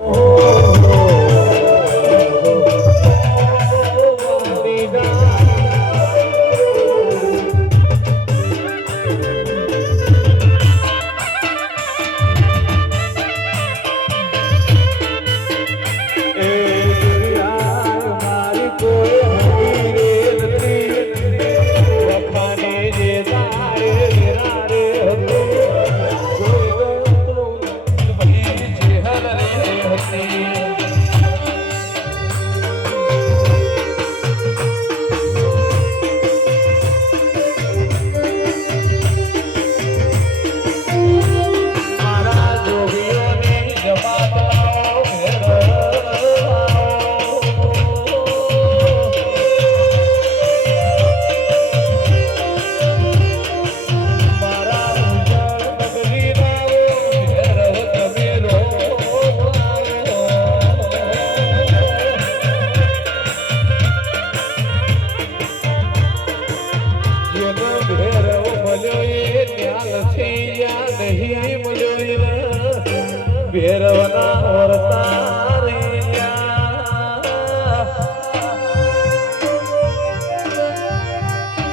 મારા નહીં એ ભેરવના વર્તારિયા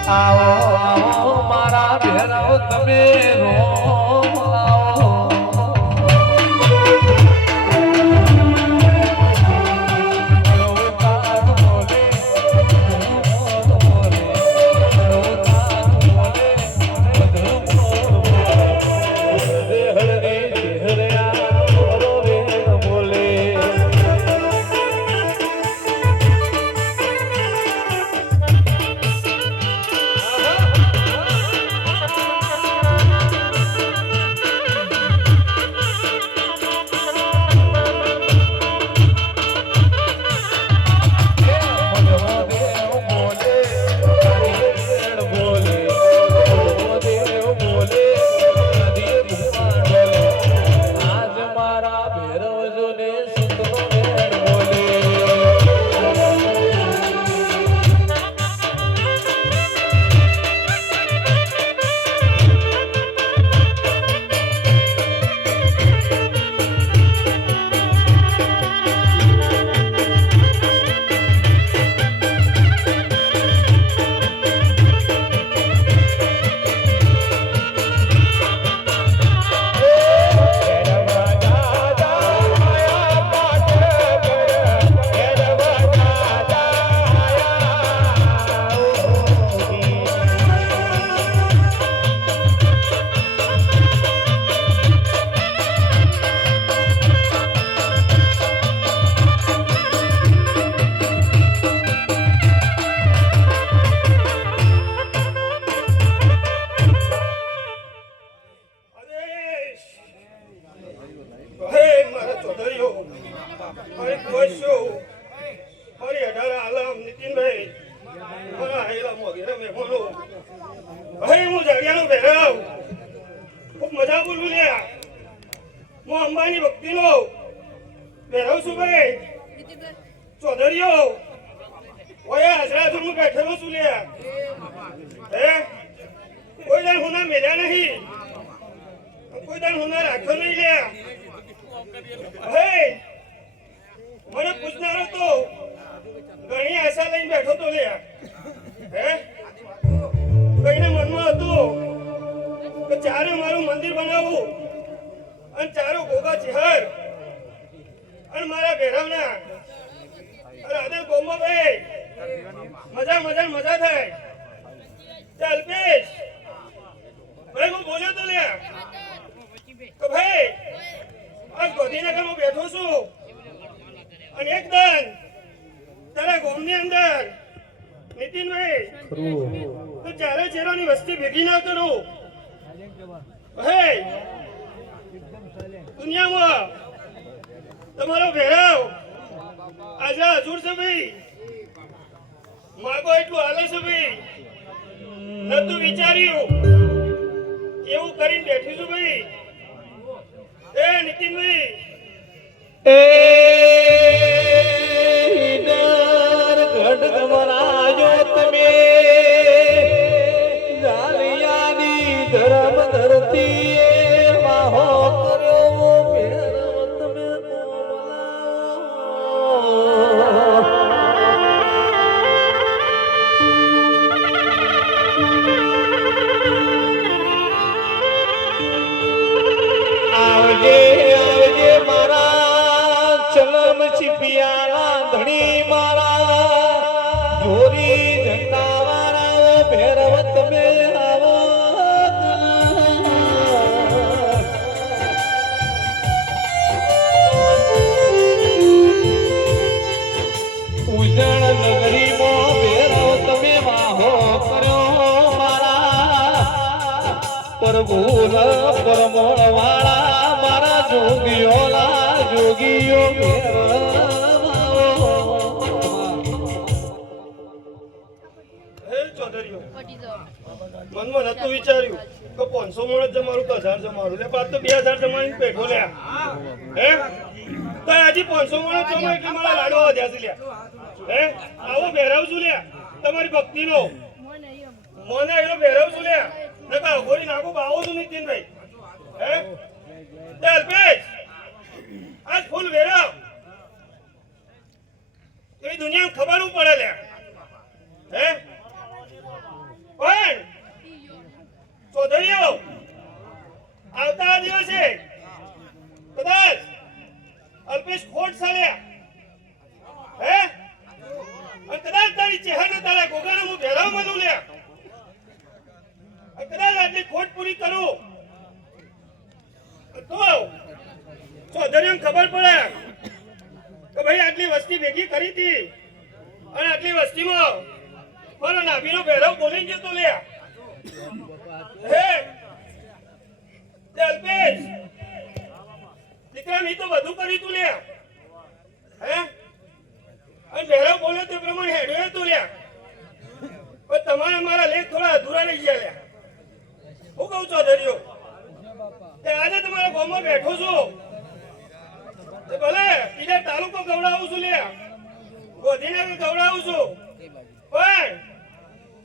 આવો આવો મારા ભેરવ તમે રોમ મારી ખુશીઓ, મારી ચારો ગોગા અને મારા ભેરવના. રાધે ગોમો ભાઈ. મજા મજા મજા થાય. ચાલ પેશ ભાઈ હું બોલ્યો તો લે તો ભાઈ આ ગોધીનગરમાં બેઠો છું. અને એકદમ તારા ગામની અંદર. નીતિનભાઈ તો ચારે ચહેરાની વસ્તી ભેગી ના કરું. હે દુનિયામાં તમારો ભેરાવ આજે હજુર છે ભાઈ. માગો એટલું હાલે છે ભાઈ. નતું વિચાર્યું એવું કરીને બેઠી છું ભાઈ. એ નીતિનભાઈ. એ ઉજણ નગરીમાં ભેરવ તમે વાહો કર્યો મારા. વાળા મારા જોગીઓલા જોગીઓ જાઓ. મનમાં નતું વિચાર્યું કે પાંચસો મણ જમારું તો હજાર જમારું લે પાછું બે હજાર જમાની પેઠો લ્યા હે? તો હજી પાંચસો માણસ જમાય એટલે મારા લાડવા વધ્યા છે હે? આવો ભેરવ છું તમારી ભક્તિનો. મને એમ. મને એનો ભેરવ છું લ્યા. નકા અઘોરી નાખો બાવો છું નીતિનભાઈ. હે? ચાલ અલ્પેશ, આજ ફૂલ ભેરવ એવી દુનિયા ખબર પડે લ્યા હે પણ ચૌધરીઓ આવતા દિવસે કદાચ અલ્પેશ ખોટ સાલ્યા હે અને કદાચ તારી ચહેરાને તારા ગોગાને હું ભેરાવ મળું લ્યા અને કદાચ આટલી ખોટ પૂરી કરું તો ચૌધરીઓને ખબર પડે કે ભાઈ આટલી વસ્તી ભેગી કરી હતી. અને આટલી વસ્તીમાં મારો નાભીનો ભેરવ બોલી જતો લ્યા હે? અલ્પેશ, દીકરા, મેં તો બધું કરી તું લ્યા. હે? અને ભેરવ બોલે તે પ્રમાણે હેડવે તું લ્યા. પણ તમારા મારા લેખ થોડા અધૂરા રહી ગયા લ્યા. હું કહું ચૌધરીઓ આજે તમારા ગામમાં બેઠો છું. ભલે, બીજા તાલુકો ગવડાવું છું લ્યા. ગોધીનગર ગવડાવું છું. પણ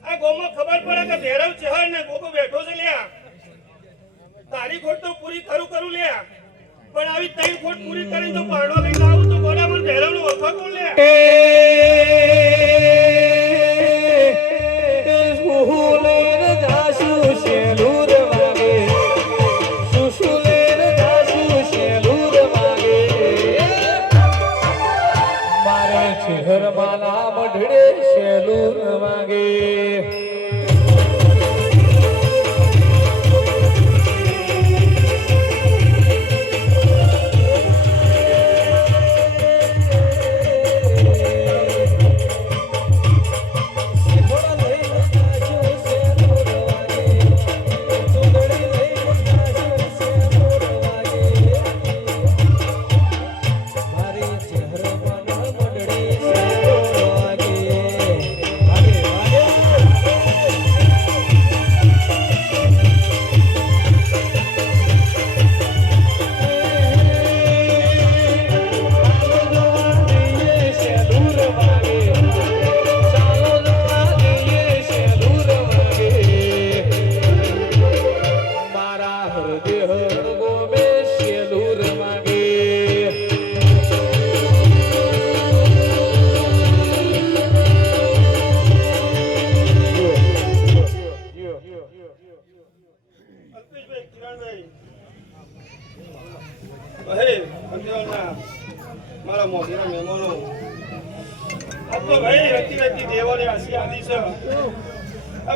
આ ગોમાં ખબર પડે કે ભેરવ છે ને ગોગો બેઠો છે લ્યા. તારી ખોટ તો પૂરી કરું કરું લ્યા. પણ આવી ત્રણ ખોટ પૂરી કરી તો પાડો લઈને આવું તો બરાબર ભેરવનું વખા કોણ લ્યા?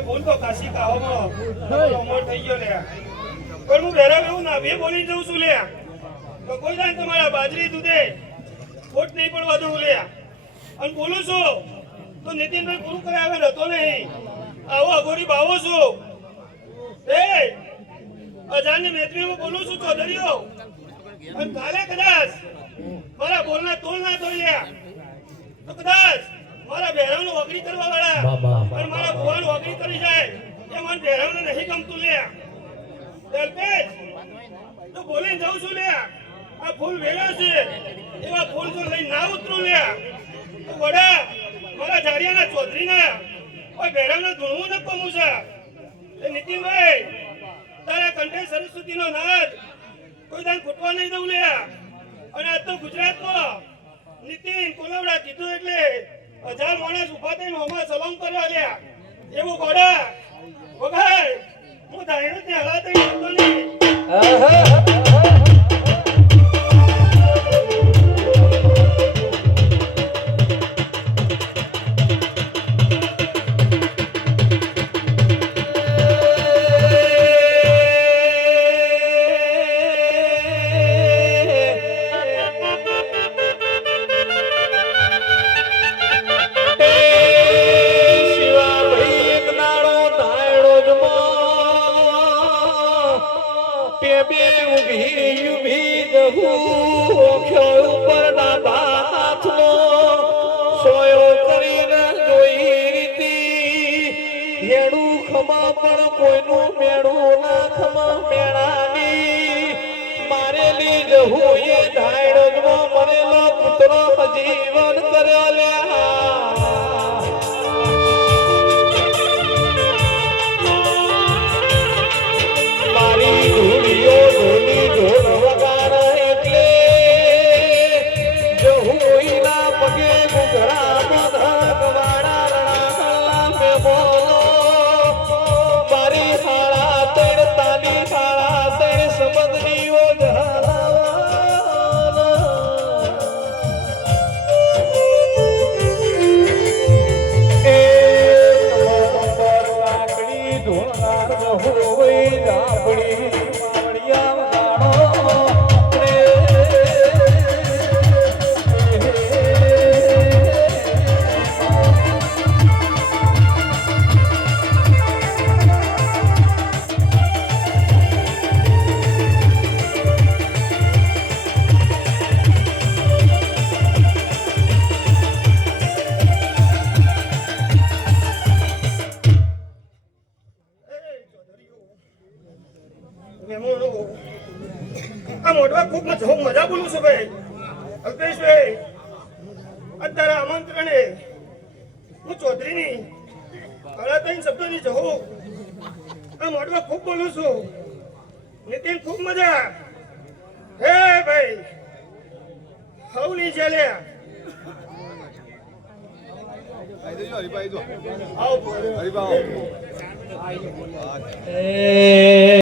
ભૂલ તો કાશી કાહોમાં થઈ ગયો લે. હું વેરા એવું ના, બે બોલી જઉં છું લે. તો કોઈ દાન તમારા બાજરી દૂધે ખોટ નહીં પડવા દઉં લ્યા અને બોલું છું, તો નીતિનભાઈ પૂરું કરે આવે નતો નહીં. આવો અઘોરી બાવો છું. એ, અજાણ્ય મૈત્રીમાં બોલું છું ચૌધરીઓ. અને કાલે કદાચ મારા બોલના તોલ ના તો કદાચ મારા ભેરવનું વગડી કરવા વાળા પણ મારા ભુવાનું વગડી કરી જાય. એ મારા ભેરવને નહીં ગમતું લે. દલપેશ તો બોલીને જાઉં છું લ્યા આ ફૂલ વેલા છે. એવા ફૂલ તો લઈ ના ઉતરું લ્યા તો વડા મારા જાડિયાના ચૌધરીના કોઈ ભેરવને ધૂણવું ન પમું છે. એ નીતિનભાઈ તારા કંઠે સરસ્વતીનો નાદ. કોઈ દાન ખૂટવા નહીં દઉં લે. અને આજ તો ગુજરાતમાં નીતિન કોલવડા કીધું એટલે હજાર માણસ ઊભા થઈને હોમાં સલામ કરવા લ્યા એવું ગોડા વગાડ હું ધારણ ને. હલાતે નહોતો ઊભી સોયો કરીને જોઈ રીતી હેડું ખમા પણ કોઈનું મેળું ના ખમા મેળાની મારેલી જહું એ ધાયડમાં મરેલો પુત્ર જીવન કર્યો લે અત્યારે આમંત્રણે હું ચૌધરીની કળાતાઈ શબ્દોની જહો. આ મોઢવા ખૂબ બોલું છું. નીતિન ખૂબ મજા. હે ભાઈ હવની જેલે હરિભાઈ હરિભાઈ